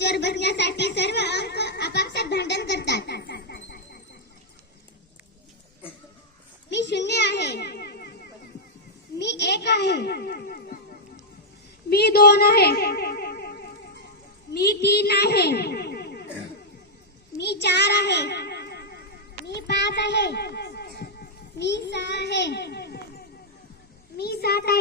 खुर्चीवर बसण्यासाठी सर्व अंक आपापसात भांडण करतात. मी 0 आहे. मी 1 आहे. मी 2 आहे. मी 3 आहे. मी 4 आहे. मी 5 आहे. मी 6 आहे. मी 7 आहे.